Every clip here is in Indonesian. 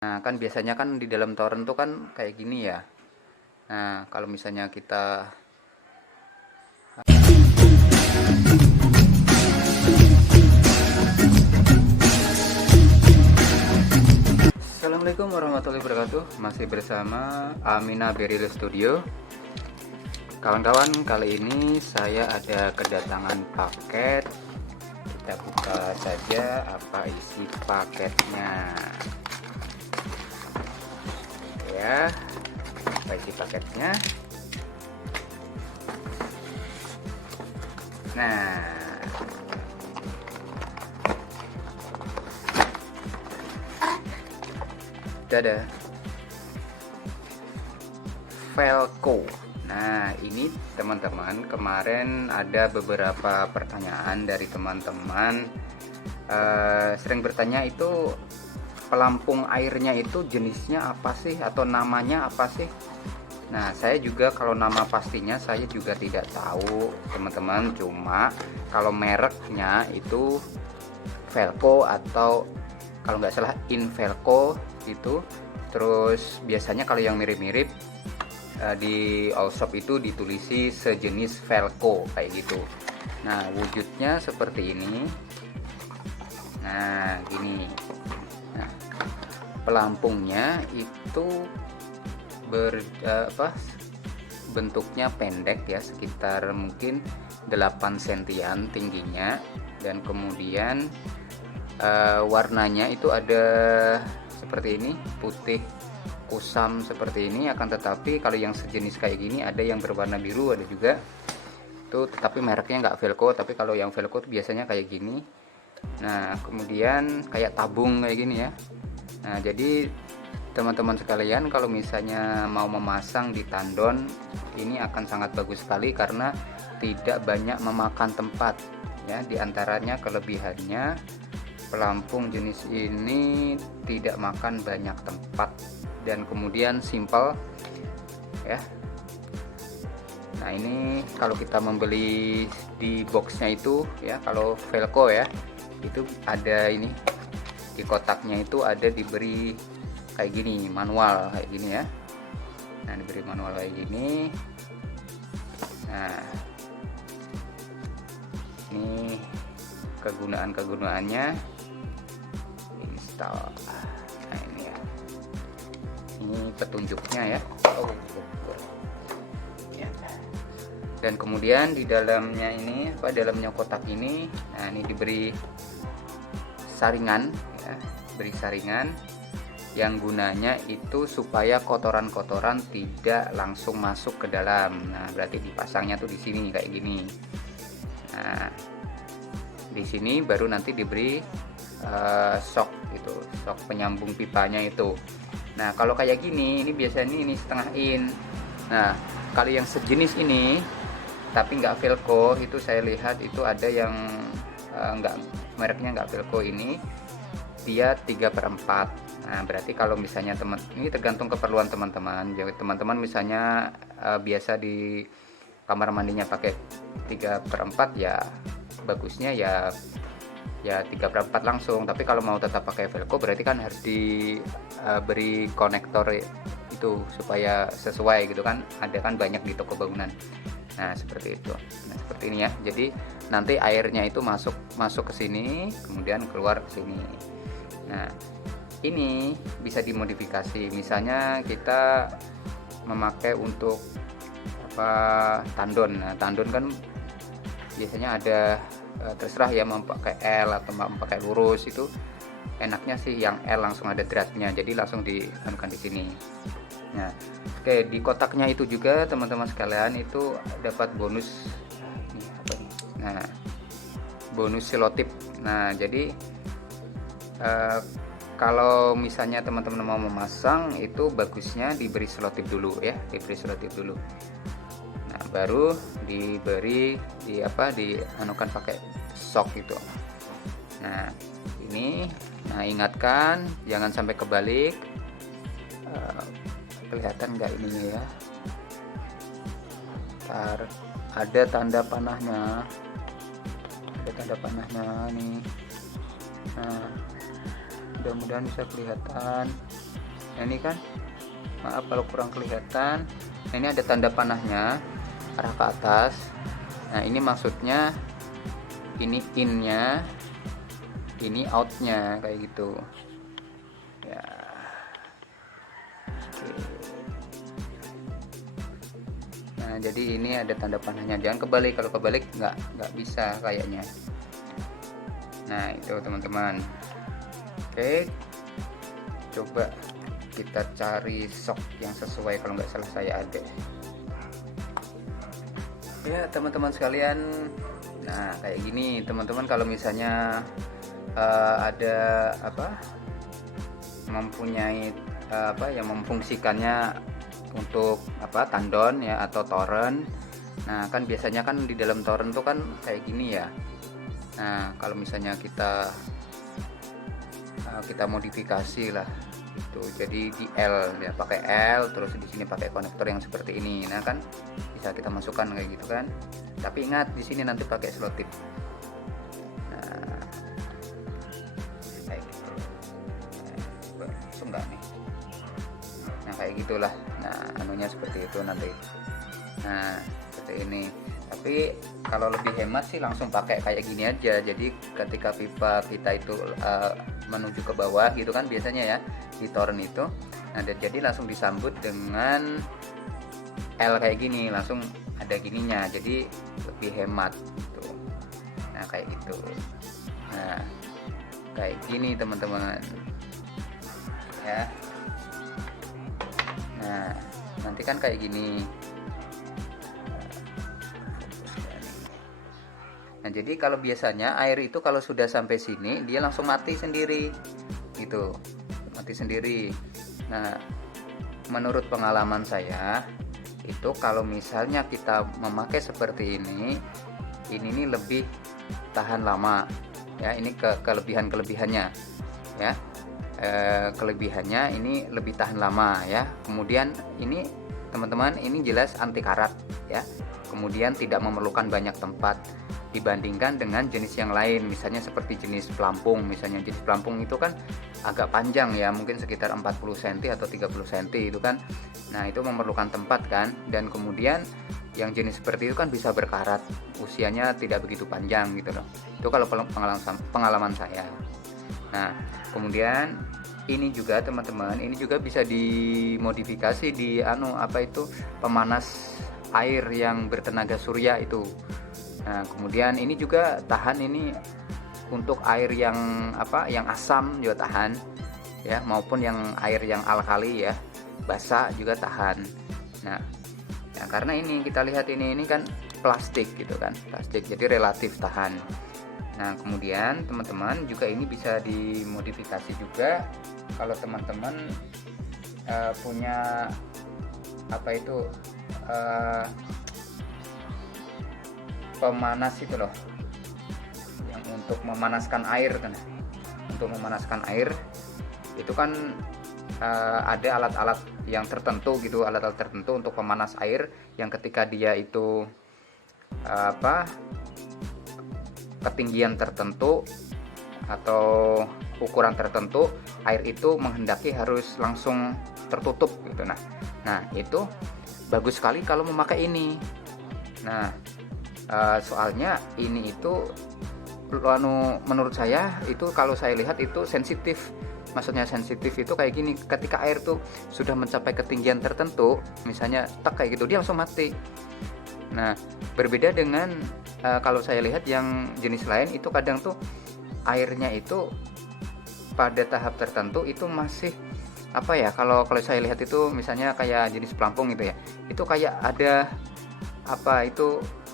Nah, kan biasanya kan di dalam torrent tuh kan kayak gini ya. Nah, kalau misalnya kita Assalamualaikum warahmatullahi wabarakatuh. Masih bersama Amina Beril Studio. Kawan-kawan, kali ini saya ada kedatangan paket. Kita buka saja apa isi paketnya. Ya, apa isi paketnya? Nah, ada Velco. Nah, ini teman-teman, kemarin ada beberapa pertanyaan dari teman-teman sering bertanya itu pelampung airnya itu jenisnya apa sih atau namanya apa sih. Nah, saya juga kalau nama pastinya saya juga tidak tahu teman-teman, cuma kalau mereknya itu Velco atau kalau nggak salah Invelco gitu. Terus biasanya kalau yang mirip-mirip di all shop itu ditulisi sejenis Velco kayak gitu. Nah, wujudnya seperti ini. Nah, gini. Nah, pelampungnya itu bentuknya pendek ya, sekitar mungkin 8 sentian tingginya, dan kemudian warnanya itu ada seperti ini, putih kusam seperti ini. Akan tetapi kalau yang sejenis kayak gini ada yang berwarna biru, ada juga itu, tetapi mereknya nggak Velco. Tapi kalau yang Velco itu biasanya kayak gini. Nah, kemudian kayak tabung kayak gini ya. Nah, jadi teman-teman sekalian, kalau misalnya mau memasang di tandon ini akan sangat bagus sekali karena tidak banyak memakan tempat ya. Di antaranya kelebihannya, pelampung jenis ini tidak makan banyak tempat dan kemudian simple ya. Nah, ini kalau kita membeli di boxnya itu ya, kalau Velco ya, itu ada ini di kotaknya itu ada diberi kayak gini, manual kayak gini ya. Nah, diberi manual kayak gini. Nah, ini kegunaannya install. Nah, ini ya, ini petunjuknya ya. Dan kemudian di dalamnya ini, dalamnya kotak ini, nah ini diberi saringan ya, beri saringan yang gunanya itu supaya kotoran-kotoran tidak langsung masuk ke dalam. Nah, berarti dipasangnya tuh di sini kayak gini. Nah, di sini baru nanti diberi sok gitu, sok penyambung pipanya itu. Nah, kalau kayak gini, ini biasanya ini setengah in. Nah, kalau yang sejenis ini tapi nggak Velco, itu saya lihat itu ada yang nggak, mereknya nggak Velco ini, dia 3/4. Nah, berarti kalau misalnya ini tergantung keperluan teman-teman. Jadi teman-teman misalnya biasa di kamar mandinya pakai 3/4 ya, bagusnya ya 3/4 langsung. Tapi kalau mau tetap pakai Velco berarti kan harus diberi konektor itu supaya sesuai gitu kan, ada kan banyak di toko bangunan. Nah, seperti itu. Nah, seperti ini ya. Jadi nanti airnya itu masuk ke sini, kemudian keluar ke sini. Nah, ini bisa dimodifikasi. Misalnya kita memakai untuk tandon. Nah, tandon kan biasanya ada terserah ya, mau pakai L atau mau pakai lurus. Itu enaknya sih yang L, langsung ada dratnya. Jadi langsung dianukan di sini. Nah, oke, di kotaknya itu juga teman-teman sekalian itu dapat bonus ini apa nih? Nah, bonus selotip. Nah, jadi kalau misalnya teman-teman mau memasang itu bagusnya diberi selotip dulu ya, diberi selotip dulu. Nah, baru dianukan pakai sok itu. Nah, ini, nah ingatkan jangan sampai kebalik. Kelihatan nggak ini ya? Ntar ada tanda panahnya, nih. Nah, mudah-mudahan bisa kelihatan. Nah, ini kan, maaf kalau kurang kelihatan. Nah, ini ada tanda panahnya arah ke atas. Nah, ini maksudnya ini in-nya, ini out-nya, kayak gitu ya. Oke. Nah, jadi ini ada tanda panahnya, jangan kebalik. Kalau kebalik nggak bisa kayaknya. Nah, itu teman-teman. Oke, coba kita cari sok yang sesuai. Kalau nggak salah saya ada ya teman-teman sekalian. Nah, kayak gini teman-teman. Kalau misalnya ada mempunyai yang memfungsikannya untuk tandon ya atau torrent. Nah, kan biasanya kan di dalam torrent tuh kan kayak gini ya. Nah, kalau misalnya kita modifikasi lah itu, jadi di L ya, pakai L, terus di sini pakai konektor yang seperti ini. Nah, kan bisa kita masukkan kayak gitu kan. Tapi ingat di sini nanti pakai slot tip. Nah, kayak gitu. Langsung enggak nih. Nah, kayak gitulah. Nah, anunya seperti itu nanti. Nah, seperti ini. Tapi kalau lebih hemat sih langsung pakai kayak gini aja. Jadi ketika pipa kita itu menuju ke bawah gitu kan biasanya ya di torrent itu. Nah, jadi langsung disambut dengan L kayak gini, langsung ada gininya. Jadi lebih hemat gitu. Nah, kayak gitu. Nah, kayak gini teman-teman. Ya. Nah, nanti kan kayak gini. Nah, jadi kalau biasanya air itu kalau sudah sampai sini dia langsung mati sendiri gitu, mati sendiri. Nah, menurut pengalaman saya itu kalau misalnya kita memakai seperti ini nih lebih tahan lama ya. Ini kelebihannya ya. Kelebihannya ini lebih tahan lama ya. Kemudian ini teman-teman, ini jelas anti karat ya. Kemudian tidak memerlukan banyak tempat dibandingkan dengan jenis yang lain, misalnya seperti jenis pelampung. Misalnya jenis pelampung itu kan agak panjang ya, mungkin sekitar 40 cm atau 30 cm itu kan. Nah, itu memerlukan tempat kan. Dan kemudian yang jenis seperti itu kan bisa berkarat, usianya tidak begitu panjang gitu loh. Itu kalau pengalaman saya. Nah, kemudian ini juga teman-teman, ini juga bisa dimodifikasi di pemanas air yang bertenaga surya itu. Nah, kemudian ini juga tahan ini untuk air yang yang asam juga tahan ya, maupun yang air yang alkali ya, basah juga tahan. Nah, ya, karena ini kita lihat ini kan plastik gitu kan, plastik, jadi relatif tahan. Nah, kemudian teman-teman juga ini bisa dimodifikasi juga kalau teman-teman punya pemanas itu loh, yang untuk memanaskan air kan. Untuk memanaskan air itu kan ada alat-alat yang tertentu gitu, alat-alat tertentu untuk pemanas air yang ketika dia itu ketinggian tertentu atau ukuran tertentu, air itu menghendaki harus langsung tertutup gitu. Nah, itu bagus sekali kalau memakai ini. Nah, soalnya ini itu menurut saya itu, kalau saya lihat itu sensitif. Maksudnya sensitif itu kayak gini, ketika air tuh sudah mencapai ketinggian tertentu, misalnya kayak gitu, dia langsung mati. Nah, berbeda dengan kalau saya lihat yang jenis lain itu kadang tuh airnya itu pada tahap tertentu itu masih kalau saya lihat itu misalnya kayak jenis pelampung gitu ya, itu kayak ada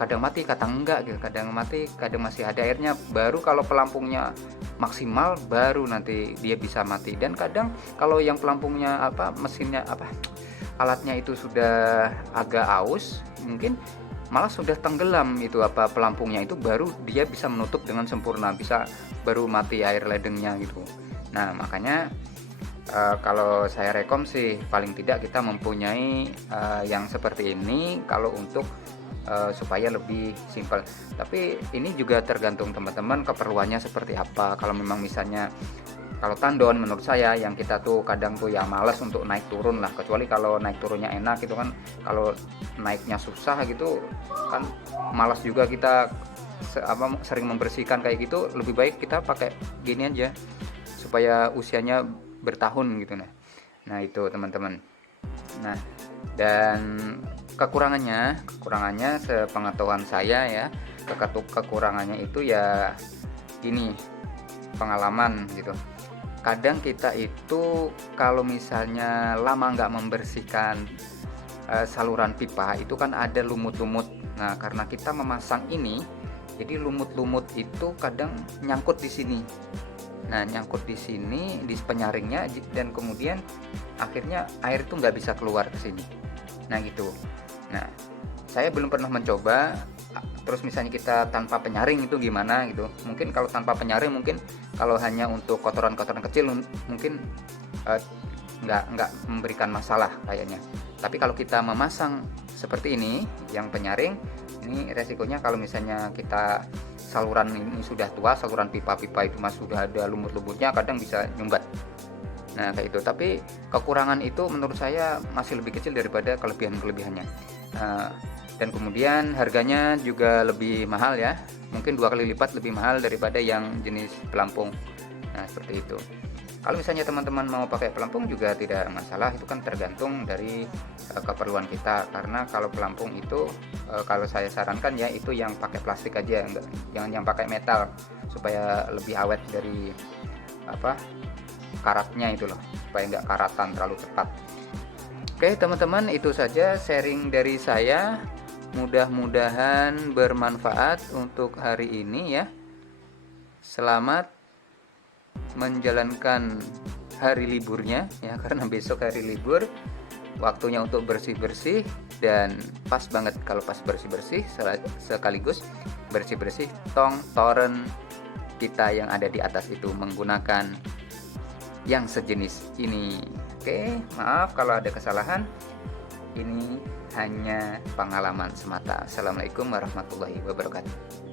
kadang mati, kadang enggak gitu, kadang mati, kadang masih ada airnya. Baru kalau pelampungnya maksimal baru nanti dia bisa mati. Dan kadang kalau yang pelampungnya mesinnya alatnya itu sudah agak aus, mungkin malah sudah tenggelam itu pelampungnya itu, baru dia bisa menutup dengan sempurna, bisa baru mati air ledengnya gitu. Nah, makanya kalau saya rekom sih paling tidak kita mempunyai yang seperti ini kalau untuk supaya lebih simpel. Tapi ini juga tergantung teman-teman keperluannya seperti apa. Kalau memang misalnya Kalau tandon menurut saya yang kita tuh kadang tuh ya malas untuk naik turun lah, kecuali kalau naik turunnya enak gitu kan. Kalau naiknya susah gitu kan malas juga kita sering membersihkan kayak gitu. Lebih baik kita pakai gini aja supaya usianya bertahun gitu. Nah itu teman-teman. Nah, dan kekurangannya sepengetahuan saya ya, kekurangannya itu ya ini pengalaman gitu. Kadang kita itu kalau misalnya lama nggak membersihkan saluran pipa itu kan ada lumut-lumut. Nah karena kita memasang ini, jadi lumut-lumut itu kadang nyangkut di sini. Nah nyangkut di sini di penyaringnya, dan kemudian akhirnya air itu nggak bisa keluar ke sini. Nah gitu. Nah saya belum pernah mencoba. Terus misalnya kita tanpa penyaring itu gimana gitu. Mungkin kalau tanpa penyaring, mungkin kalau hanya untuk kotoran-kotoran kecil mungkin nggak memberikan masalah kayaknya. Tapi kalau kita memasang seperti ini yang penyaring, ini resikonya kalau misalnya kita saluran ini sudah tua, saluran pipa-pipa itu sudah ada lumut-lumutnya, kadang bisa nyumbat. Nah kayak itu. Tapi kekurangan itu menurut saya masih lebih kecil daripada kelebihan-kelebihannya. Dan kemudian harganya juga lebih mahal ya, mungkin 2 kali lipat lebih mahal daripada yang jenis pelampung. Nah seperti itu. Kalau misalnya teman-teman mau pakai pelampung juga tidak masalah, itu kan tergantung dari keperluan kita. Karena kalau pelampung itu kalau saya sarankan ya itu yang pakai plastik aja, jangan yang pakai metal, supaya lebih awet dari karatnya itu loh, supaya nggak karatan terlalu cepat. Oke teman-teman, itu saja sharing dari saya. Mudah-mudahan bermanfaat untuk hari ini ya. Selamat menjalankan hari liburnya ya, karena besok hari libur, waktunya untuk bersih-bersih. Dan pas banget kalau pas bersih-bersih sekaligus bersih-bersih toren kita yang ada di atas itu menggunakan yang sejenis ini. Oke, maaf kalau ada kesalahan. Ini hanya pengalaman semata. Assalamualaikum warahmatullahi wabarakatuh.